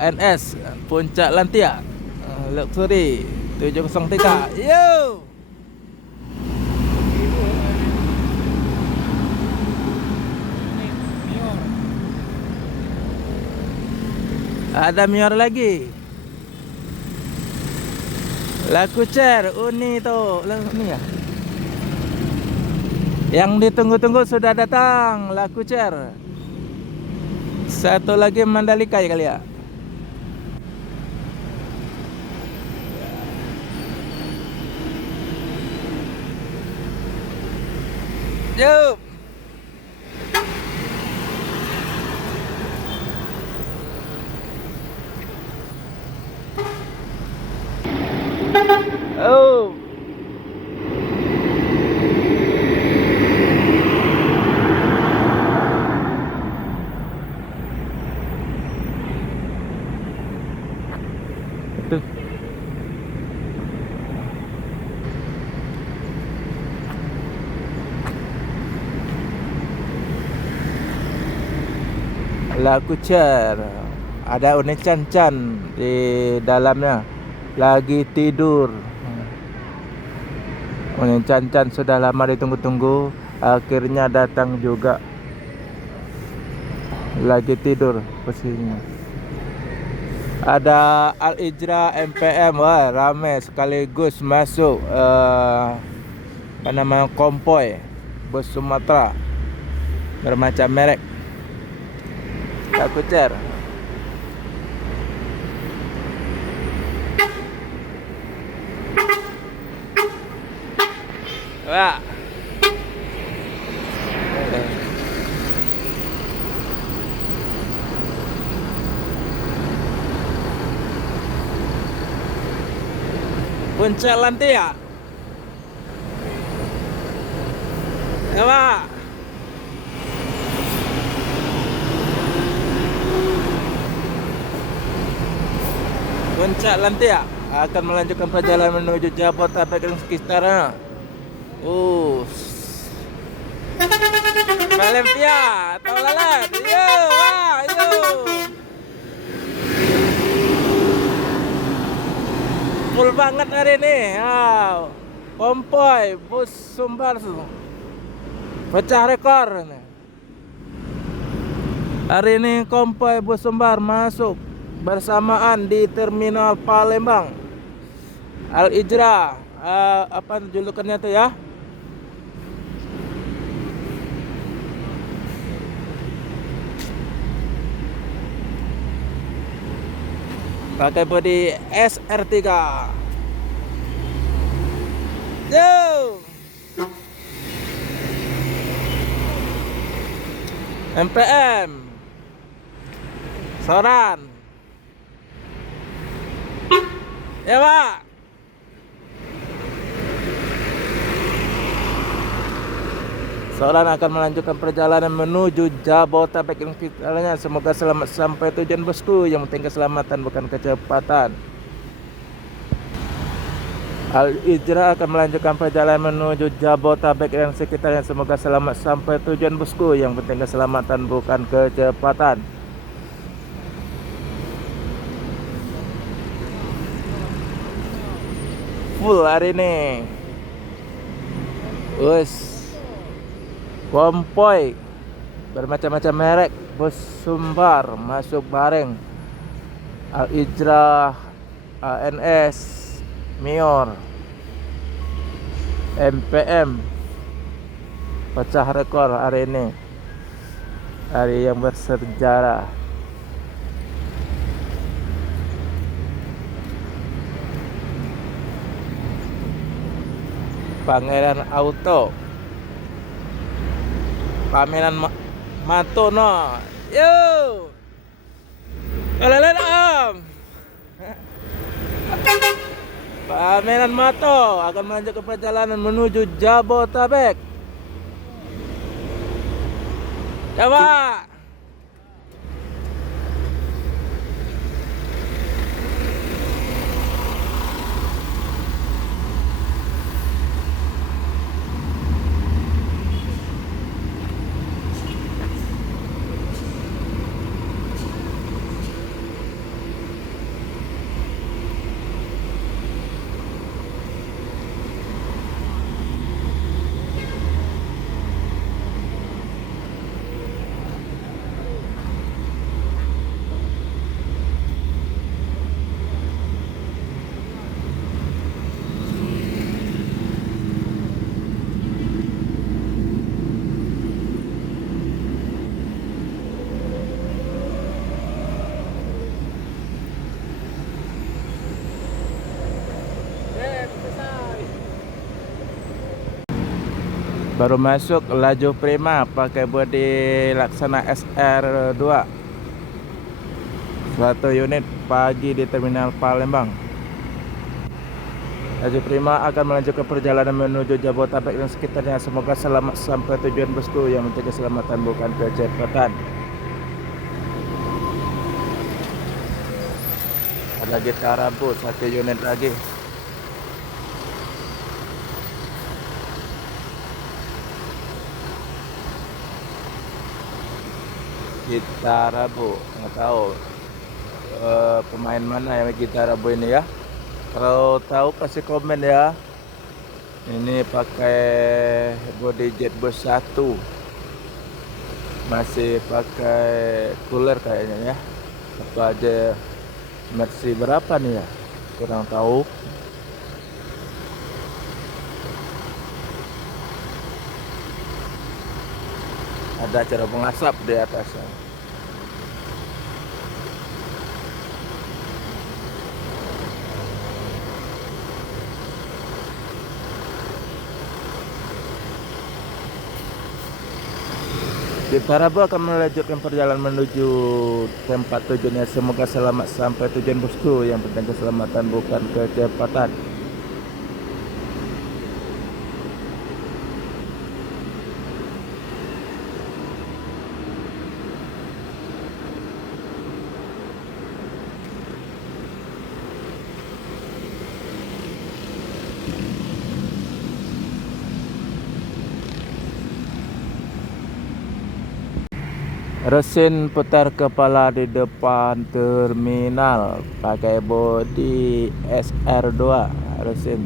NS Puncak Lantia, Luxury 703. Yo. Ada Mior lagi. Laku cer Uni tuh, ini ya. Yang ditunggu-tunggu sudah datang, laku cer. Satu lagi Mandalika ya kali ya. Yuk. Oh. Tuh. Laku cer. Ada Uni Chan di dalamnya. Lagi tidur. Uni Chan sudah lama ditunggu-tunggu, akhirnya datang juga. Lagi tidur posisinya. Ada Al Ijra MPM, wah rame sekaligus masuk apa namanya, konvoy bus Sumatera bermacam merek. Laku cer. Wah. Puncak Lantia. Ya, Pak. Puncak Lantia akan melanjutkan perjalanan menuju Jabodetabek dan sekitarnya. Valencia, atau lalat. Yo, wah, yo. Full banget hari ini. Konvoy bus Sumbar pecah rekor. Hari ini konvoy bus Sumbar masuk bersamaan di Terminal Palembang. Al Ijra, apa julukannya tuh ya? Pakai bodi SR3. Yo. MPM Soran. Ya, Pak. Soran akan melanjutkan perjalanan menuju Jabodetabek dan sekitarnya. Semoga selamat sampai tujuan bosku. Yang penting keselamatan bukan kecepatan. Al Ijra akan melanjutkan perjalanan menuju Jabodetabek dan sekitarnya. Semoga selamat sampai tujuan bosku. Yang penting keselamatan bukan kecepatan. Full hari ini. Konvoy bermacam-macam merek bus Sumbar masuk bareng. Al Ijra, ANS, Mior, MPM pecah rekor hari ini. Hari yang bersejarah. Pangeran Auto, Pameran Matono. Yo. Kalian Om. Pameran Mato akan melanjutkan perjalanan menuju Jabodetabek. Coba. Baru masuk laju prima pakai bodi Laksana SR2. 1 unit pagi di Terminal Palembang. Laju prima akan melanjutkan perjalanan menuju Jabodetabek dan sekitarnya. Semoga selamat sampai tujuan bosku. Yang penting keselamatan bukan kecepatan. Ada Gitara Bu, 1 unit lagi. Gitara Bu, nggak tahu pemain mana yang Gitara Bu ini ya. Kalau tahu kasih komen ya. Ini pakai body Jetbus 1. Masih pakai cooler kayaknya ya. Apa aja Mercy berapa nih ya? Kurang tahu. Ada cerobong asap di atasnya. Gitara Bu akan melanjutkan perjalanan menuju tempat tujuannya. Semoga selamat sampai tujuan bosku. Yang penting keselamatan bukan kecepatan. Resin putar kepala di depan terminal pakai bodi SR2 resin.